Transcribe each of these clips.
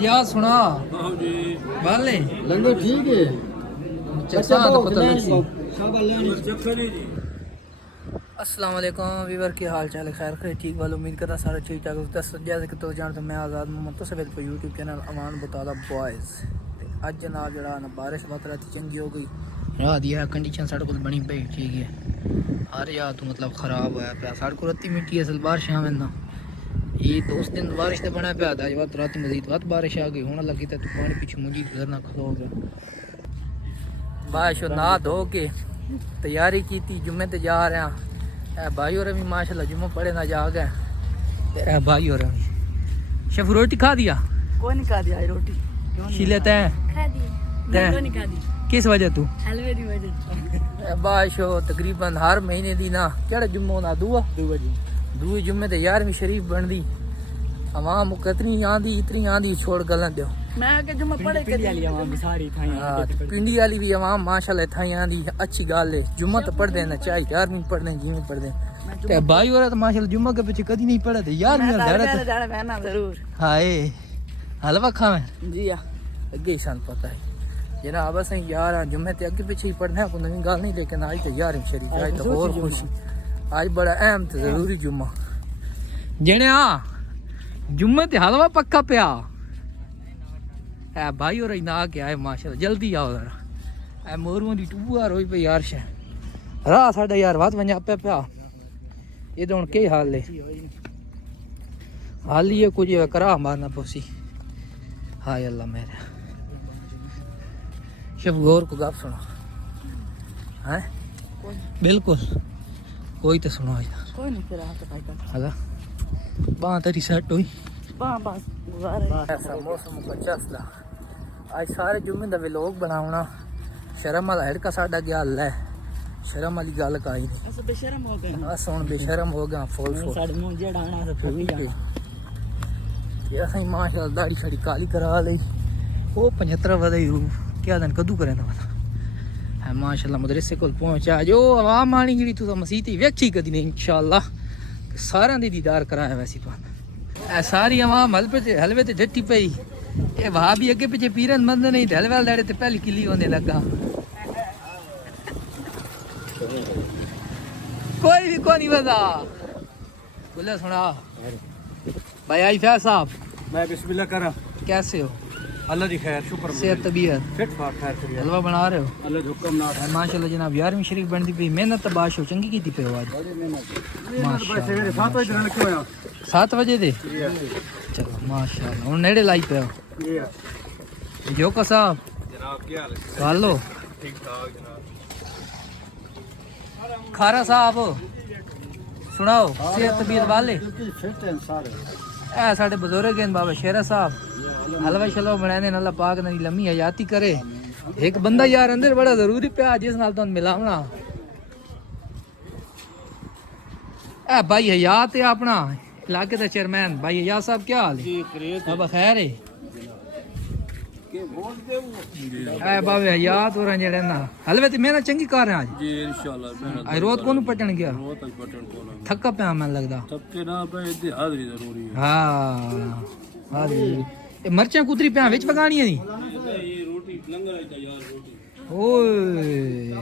जा सुना वाले लंगर ठीक है चचा तो पता लगी। अस्सलाम वालेकुम वीवर की हाल चाल खैर खैर ठीक वाले उम्मीद करता सारे ठीक ठाक दस जैसे कि तो जानते मैं आज़ाद मोहम्मद तो सब पर यूट्यूब चैनल अमान बताला बॉयज़ अज जनाब जरा ना बारिश बहुत रात चंगी हो गई रात यह कंडीशन साढ़े को बनी पे ठीक है हर यार तू मतलब ख़राब होया पे साढ़े को रत्ती मिट्टी असल बारिश आवे ना ये तो उस दिन बारिश तो बना पाया था आज रात मजीद बात बारिश आ गई होने लगी तो पानी पीछे मुझे गुजरना खलो हो गया बारिश नहा धो के तैयारी की थी जुम्मे ते जा रहे हैं भाई और भी माशाल्लाह जुम्मे पढ़े ना जा गए भाई और शेफ रोटी खा दिया कोई नहीं खा दिया रोटी शिले तय खा दी किस वजह तू हलवे दी वजह बारिश तकरीबन हर महीने दी ना केड़ा जुम्मो ना दूए जुम्मे ते 11वीं शरीफ बनदी अवाम कितनी आंदी इतनी आंदी छोड़ गलन दो मैं के जुम्मे पढ़े के वाली अवाम सारी थाई पिंडी वाली भी अवाम माशाल्लाह थाई आंदी अच्छी गल है जुम्मा तो पढ़ देना चाहे 11वीं पढ़ दें जिवें पढ़ दें ते भाई और माशाल्लाह जुम्मा के पीछे कदी नहीं पढ़ा थे 11वीं जाना जरूर हाय हलवा खावे जी अगे सन पता है जनाब अस यार जुम्मे ते अगे पीछे ही पढ़ना कोई नवी गल नहीं लेकिन आज तो 11वीं शरीफ आज तो और खुशी आज बड़ा अहम ते जरूरी जुम्मा जेने जुम्मे ते हलवा पक्का पिया है भाई और ना के आए माशाल्लाह जल्दी आओ जरा मोरू दी टूबू रोई पे यार शे राह साडा यार बात वंजा पे पिया ये तो हुन के हाल है हाल ये कुछ करा मारना पोसी हाय अल्लाह मेरे शब गौर को गप सुनो हैं बिल्कुल कोई तो सुनो यार कोई नहीं फिर हाथ पाई कर हला बां तेरी सेट हुई बस गुजारे ऐसा मौसम को चसला आज सारे जुम्मे दा व्लॉग बनावना शर्म वाला हड़का साडा गया है शर्म वाली गल काई नहीं ऐसे बेशरम हो गए बस हुन बेशरम हो गया फुल साडे मुंह जेड़ा आना से फिर भी ये असां माशाल्लाह दाढ़ी छड़ी काली करा लई ओ 75 वदे क्या दिन कदू करे ना पता है माशाल्लाह मदरसे कोल पहुंचा जो आवाम आनी जेडी तू मसीह ती वेखी कदी नहीं इंशाल्लाह सारा दी दीदार कराया वैसी पान ए सारी आवाम हलवे ते डट्टी पई ए वहां भी अगे पीछे पीरन मंद नहीं हलवे लड़े ते पहली किली होने लगा कोई भी को नहीं बता बोले सुना भाई आई फैज साहब मैं बिस्मिल्लाह करा कैसे हो अल्लाह दी खैर शुक्र सेहत तबीयत फिट फाट खैर करिए हलवा बना रहे हो अल्लाह दी हुक्म नाल माशाल्लाह जनाब 11वीं शरीफ बनती पई मेहनत तो बादशाह चंगी कीती पे आज सवेरे 7 बजे रन क्यों आया 7 बजे दे चलो माशाल्लाह हुन नेड़े लाई पे हो जो का साहब जनाब क्या हाल है वालो ठीक ठाक जनाब खारा साहब सुनाओ सेहत तबीयत वाले फिट हैं सारे ए साडे बुजुर्ग हैं बाबा शेरा साहब हलवा शलवा बनाने अल्लाह पाक ने लम्मी हयाती करे एक बंदा यार अंदर बड़ा जरूरी पिया जिस नाल तुम मिलावना ए भाई हयात है अपना इलाके का चेयरमैन भाई हयात साहब क्या हाल है अब खैर है ए बाबे हयात और जेड़े ना हलवे ते मेहनत चंगी कर रहे आज जी इंशाल्लाह मेहनत आज रोज कोनु पटन गया रोज तक बटन कोला थका पिया मैं लगदा सबके ना पे इतनी हाजिरी जरूरी है हां हाजिर ये मर्चां कुतरी पिया विच पकानी है नी ये रोटी लंगर है यार रोटी ओए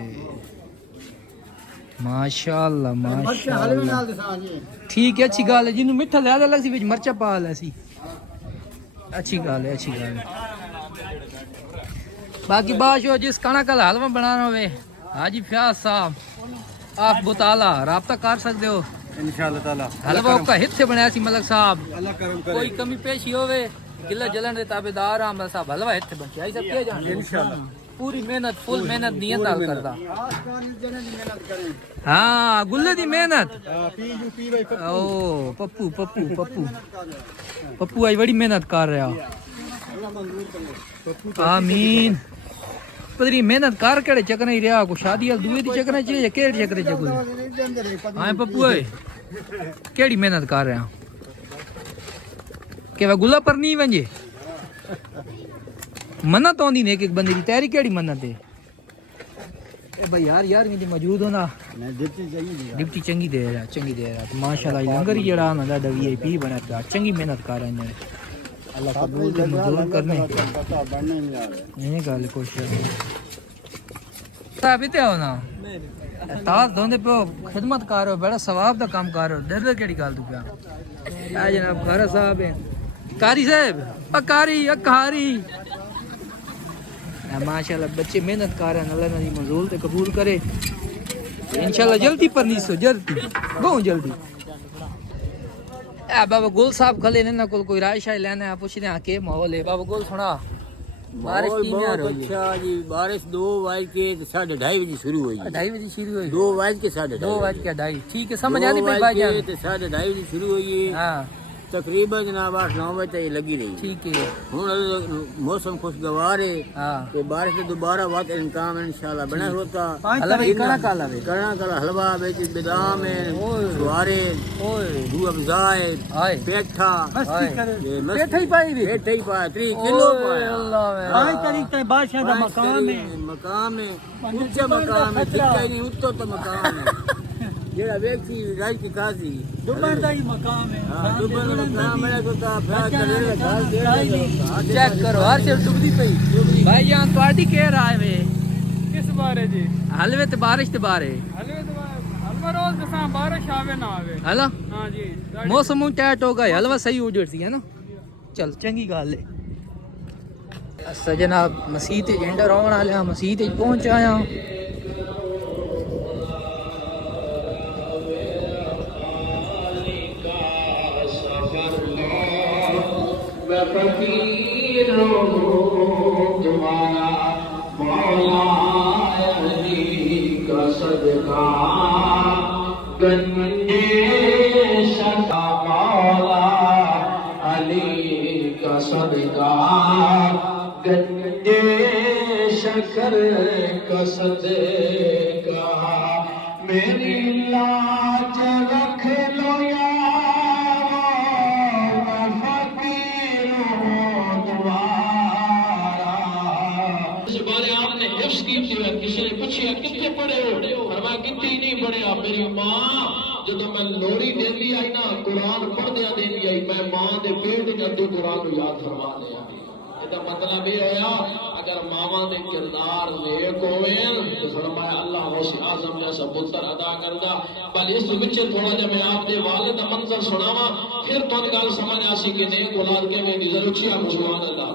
माशाल्लाह माशाल्लाह ठीक है अच्छी गल है जिन्नू मिठा ज्यादा लगसी विच मर्चा पा लेसी अच्छी गल है अच्छी गल है बाकी बाशो जिस कणा कल हलवा बनाना होवे हाजी फयाज साहब आप बुताला राब्ता कर सकते हो इंशाल्लाह ताला हलवा का हित से बनाया सी मलक साहब अल्लाह करम करे कोई कमी पेशी होवे गिला जलन दे ताबेदार आ मलक साहब हलवा हित बन आई सब किया जान इंशाल्लाह पूरी मेहनत फुल मेहनत नियत नाल करदा हां गुल्ले दी मेहनत ओ पप्पू पप्पू पप्पू पप्पू आज बड़ी मेहनत कर रहा आमीन पदरी मेहनत कर केड़े चक्कर ही रहा को शादी वाल दूए दी चक्कर च या केड़े चक्कर च हां पप्पू ओए केड़ी मेहनत कर रहा के वा गुल्ला पर नहीं वंजे मन्नत आंदी ने एक बंदे दी तैयारी केड़ी मन्नत है ए भाई यार यार में मौजूद होना मैं डिप्टी चंगी दे रहा तो माशाल्लाह लंगर ही जड़ा ना दा वीआईपी बना पिया चंगी मेहनत कर रहे ने अल्लाह कबूल ते मंजूर करने पता बनने नहीं आ रहा ये गल कुछ साबित है ना ताज दोंदे पे खिदमत कर रहे हो बड़ा सवाब दा काम कर रहे हो डर केड़ी गल तू पिया आ जनाब खारा साहब है कारी साहब कारी अकारी माशाल्लाह बच्चे मेहनत कर रहे हैं अल्लाह ना मंजूर ते कबूल करे इंशाल्लाह जल्दी पर नहीं सो जल्दी बहुत जल्दी बाबा गुल साहब खले ने ना कोई राय शाय लेना है पूछने आके माहौल है बाबा गुल सुना बारिश की नहीं आ रही है अच्छा जी बारिश 2 बजे के 2:30 बजे शुरू हुई 2:30 बजे शुरू हुई 2 बजे के 2:30 2:2:30 ठीक है समझ आनी भाई भाईजान 2:30 बजे शुरू हुई हां तकरीबन जनाब 8-9 बजे तक लगी रही ठीक है हुन मौसम खुशगवार है हां कि बारिश के दोबारा वक्त इंतजाम इंशाल्लाह बना होता हलवा कना काला वे करना कला हलवा बेच बादाम है छुआरे ओए दूध अफ़ज़ा है हाय पेठा पेठा ही पाई वे पेठा ही पाया 3 किलो पाया अल्लाह वे पांच तरीके बादशाह दा मकाम है मकाम है ऊंचा मकाम है दिखता ही नहीं उत्तो तो मकाम है जेड़ा व्यक्ति राज की काजी दुबई दा ही मकाम है दुबई में मकाम है तो का फ्राज करे घास दे चेक करो हर चीज डुबदी पई भाईजान ਤੁਹਾਡੀ के राय वे किस बारे जी हलवे ते बारिश ते बारे हलवा रोज दसा बारिश आवे ना आवे हला हाँ जी मौसम टाइट हो गया हलवा सही हो जड़ती है ना चल चंगी गल है सजना मसीह ते एंटर होने वाले मसीह ते पहुंच आया फकीर तुम्हारा मौला अली का सदका गंजे सदा मौला अली का सदका गंजे शकर का सदका मेरी लाज रख लो किसी ने पूछा कितने पढ़े हो और मैं कितनी नहीं पढ़िया मेरी मां जो मैं लोड़ी देती आई ना कुरान पढ़दिया देती आई मैं मां के पेट में अद्धे कुरान को याद करवा लिया इसका मतलब ये होया अगर मावा के किरदार नेक होवे तो फरमाया अल्लाह गौसे आजम जैसा पुत्र अदा करदा पर इस विच थोड़ा जिहा मैं आपके वालिद दा मंजर सुनावा फिर तुम गल समझ आसी कि नेक औलाद किवें दी जरूर उचिया सुभान अल्लाह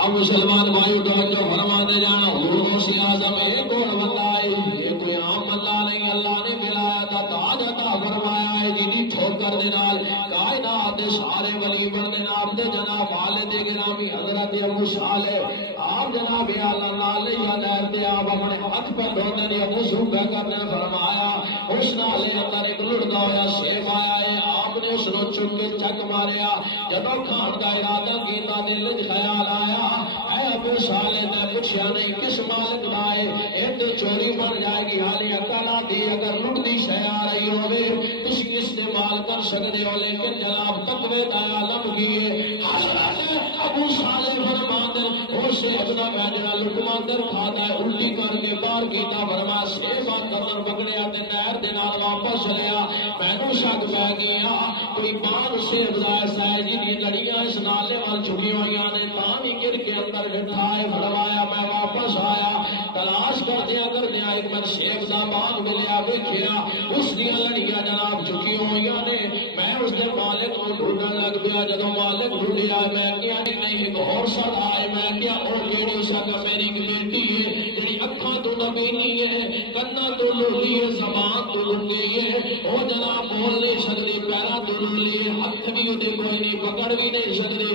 अब मुसलमान भाई उठा जो फरमा दे जाना हुजूर से आजम एक और बताए ये कोई आम बंदा नहीं अल्लाह ने मिलाया था ताज अता फरमाया है जिदी ठोकर दे नाल कायनात दे सारे वली बनने नाम दे जनाब वालिद गिरामी हजरत अबू सालेह आप जनाब अल्लाह नाल या लहर दे आप अपने हाथ पर धोने ने वुजू करने फरमाया उस नाल अंदर एक लुढ़दा होया शेब आया है आपने उसनो चुक के चक मारिया जदों खान का इरादा कीता दिल विच ख्याल आया अबू साले ने पूछा नहीं किस मालिक का है ये चोरी बन जाएगी हाली अकल आती अगर लुटती शय आ रही होवे तुसी इस्तेमाल कर सकते हो लेकिन जनाब तकवे का आलम की अबू साले फरमाते उसे अपना बैठना लुटमांदर खाता है उल्टी करके बाहर कीता फरमा सेवा कदर पकड़िया ते नहर दे नाल वापस चलिया मैनू शक पै गया कोई बाहर से अब्दार साहब जी दी लड़ियां इस नाले वाल छुपी हुई ने तां भी गिर के अंदर बैठा है फड़वाया मैं वापस आया तलाश करदिया एक मैं शेख दा बाग मिलिया देखिया उस दियां लड़ियां जनाब चुकी हुई ने मैं उसके मालिक को ढूंढन लग गया जदों मालिक ढूंढिया मैं क्या नहीं एक और सड़ आए मैं क्या और केड़ी शक मेरी बेटी है जेडी अखां तो नबीनी है कन्ना तो लोली है ज़बान तो लुंगी है ओ जनाब बोल नहीं सकदी पैरा तो लुली है हाथ भी उदे कोई नहीं पकड़ भी नहीं सकदी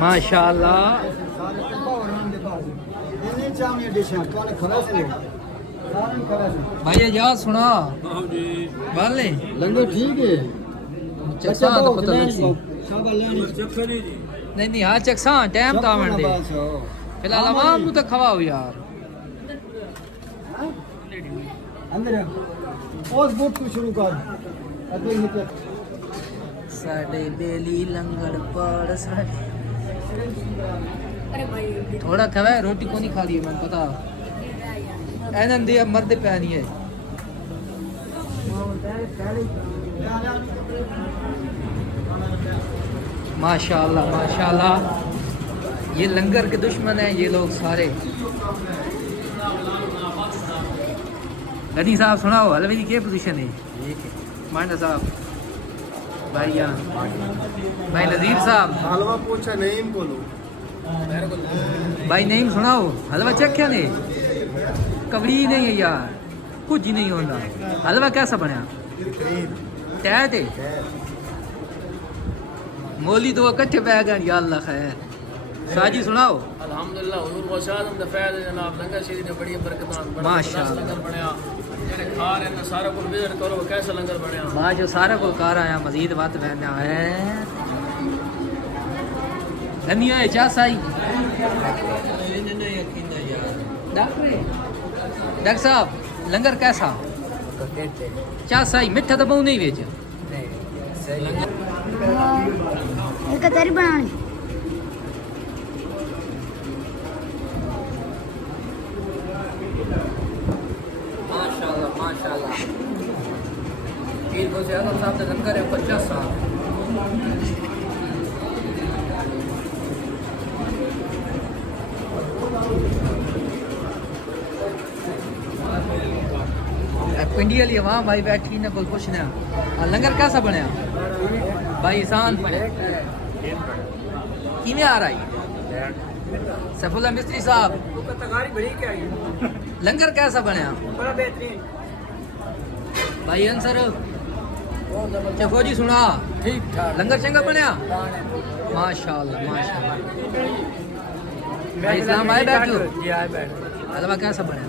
माशाल्लाह। भाई याद सुना वाले लंगर ठीक है चक्सा तो पता नहीं नहीं हाँ चक्सा टाइम तो आवन दे फिलहाल आवाम नु तो खवाओ यार अंदर उस बुट को शुरू कर अगले निकल साडे बेली लंगर पड़ साडे थोड़ा खवा रोटी को नहीं खा ली मैं पता एनन दे मर्द पे नहीं है माशाल्लाह माशाल्लाह ये लंगर के दुश्मन हैं ये लोग सारे। गनी साहब सुनाओ हलवे की क्या पोजीशन है मांडा साहब भाई यार भाई नजीर साहब हलवा पूछा नहीं बोलो भाई नहीं सुनाओ हलवा चेक क्या नहीं कबड़ी नहीं है यार कुछ ही नहीं होता हलवा कैसा बनया टैट है मोली तो इकट्ठे पै गए या अल्लाह खैर साजी सुनाओ अल्हम्दुलिल्लाह हुजूर को शाद हम दफाद जनाब लंगर शरीफ ने बड़ी बरकतान माशाअल्लाह लंगर बनया जेने खा रहे ने सारा को विजिट करो कैसा लंगर बनया मां जो सारे को कार आया मजीद बात बहना है धनिया है चा साई डॉक्टर साहब लंगर कैसा चा साई मिठा तो बहु नहीं बेच इसका तरी बनानी माशाल्लाह माशाल्लाह पीर को ज्यादा साहब का लंगर है 50 साल पिंडी वाली आवाम भाई बैठी ना कोई पूछना लंगर कैसा बनया भाई ईसान किमें आ रहा है सैफुल्लाह मिस्त्री साहब लंगर कैसा बनया भाई अंसर फौजी सुना ठीक ठाक लंगर चंगा बनया माशाल्लाह माशाल्लाह भाई इस्लाम आए बैठो हलवा कैसा बनया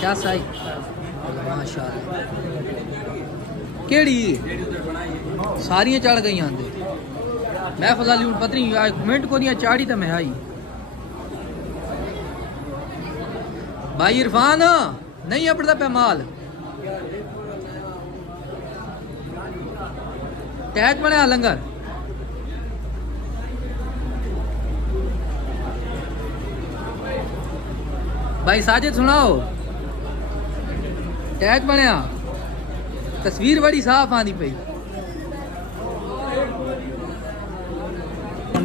क्या सही माशाल्लाह केड़ी सारियां चढ़ गई आंदे मैं फजाली हूं पता नहीं कमेंट को दिया चाड़ी तो मैं आई भाई इरफान नहीं अपना पे माल टैच बनया लंगर भाई साजिद सुनाओ टैच बनया तस्वीर बड़ी साफ आंदी पई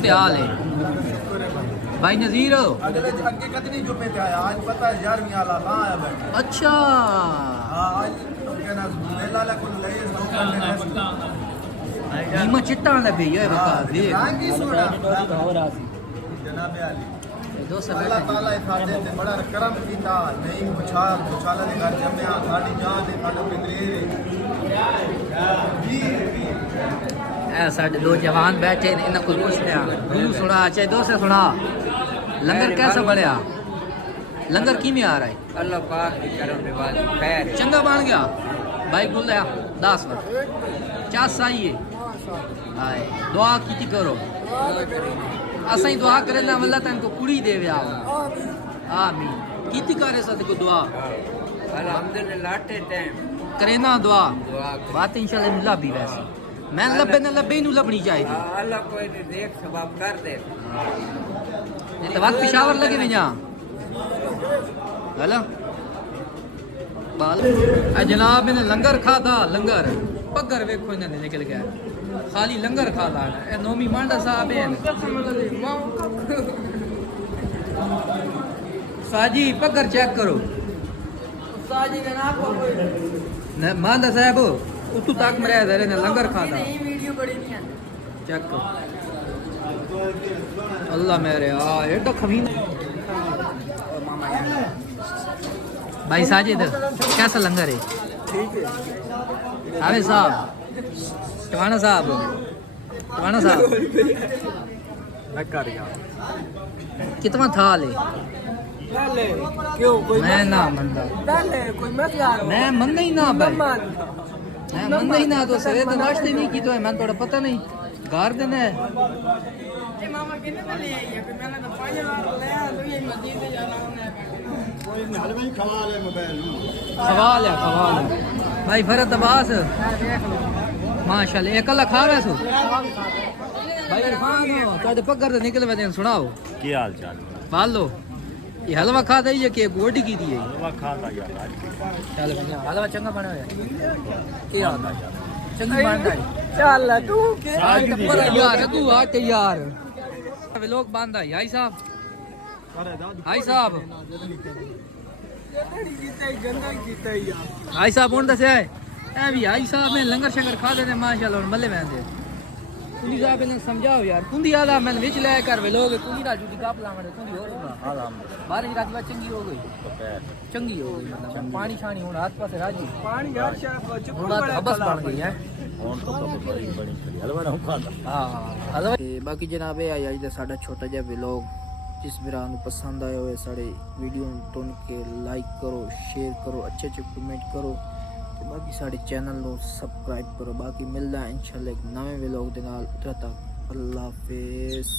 हाल है भाई नजीर अच्छा नीमा चिट्टा आंदा पे ये बता देख दो सब अल्लाह ताला इफादे ते बड़ा करम कीता नहीं पुछाला दे घर जम्या साडी जान दे साडो पिंदरे ऐ साडे दो जवान बैठे ने इन्हां को पूछने गुरु सुना चाहे दो से सुना लंगर कैसा बनया लंगर किमें आ रहा है अल्लाह पाक की करम दे बाद खैर चंगा बन गया भाई बोल रहा 10 बार क्या सही है हाय दुआ की करो असाई दुआ करे ना अल्लाह तन को कुड़ी देवे आओ आमीन कीती करे सद को दुआ अल्हम्दुलिल्लाह लाटे टाइम करे ना दुआ बात इंशाल्लाह मिला भी वैसे मैं लब्बे न लब्बे नु लबनी चाहिए अल्लाह कोई नहीं देख सवाब कर दे ये तो वक्त पिशावर लगे में जा हेलो बाल आ जनाब ने लंगर खादा लंगर पगर वेखो इन्हें निकल गया खाली लंगर खा ला ए नोमी मांडा साहब है साजी पगर चेक करो साजी जनाब को न मांडा साहब उतु तक मरे दे ने लंगर खाता वीडियो बड़ी नहीं है चेक करो अल्लाह मेरे आ एडो खमीन भाई साजिद कैसा लंगर है ठीक है आवे साहब टवाना साहब कर यार कितना था ले पहले क्यों कोई मैं ना मनदा पहले कोई मत यार मैं मनदा ही ना भाई मैं मनदा ही ना तो सवेरे तो नाश्ते नहीं की तो है मैं थोड़ा पता नहीं घर देना है मामा कितने का ले आई है कि मैंने तो 5000 ले आया तो ये मस्जिद से जाना हमने कोई हलवे ही खवा ले मोबाइल खवा लिया भाई भरत अब्बास माशाल्लाह एकला खा रहा सो भाई इरफान तो पकड़ तो निकल वदे सुनाओ की हाल चाल बाल लो ये हलवा खा दई है कि गोडी की दी है हलवा खाता यार चल भैया हलवा चंगा बना है की हाल है चंगी बनदा है चल तू के पर यार तू हट यार वे लोग बांधा है भाई साहब भाई साहब कौन दसे है ए भी भाई साहब में लंगर शंगर खा देते माशाल्लाह मल्ले बहन कुंडी साहब इन्हें समझाओ यार कुंडी आला मैंने विच ले कर वे लोग कुंडी राजू की गाप लावड़े कुंडी और बारिश रात बाद चंगी हो गई मतलब पानी छानी हुन आस पास राजू पानी यार शायद हुन रात हबस बन गई है हलवा ना खाता हाँ हलवा बाकी जनाब ये आज दा साडा छोटा जिहा व्लॉग जिस भरा नूं पसंद आया होए साडे वीडियो तो के लाइक करो शेयर करो अच्छे कमेंट करो ते बाकी साडे चैनल नूं सबसक्राइब करो बाकी मिलदा इंशाल्लाह एक नवे व्लॉग दे नाल उधर तक अल्लाह हाफिज़।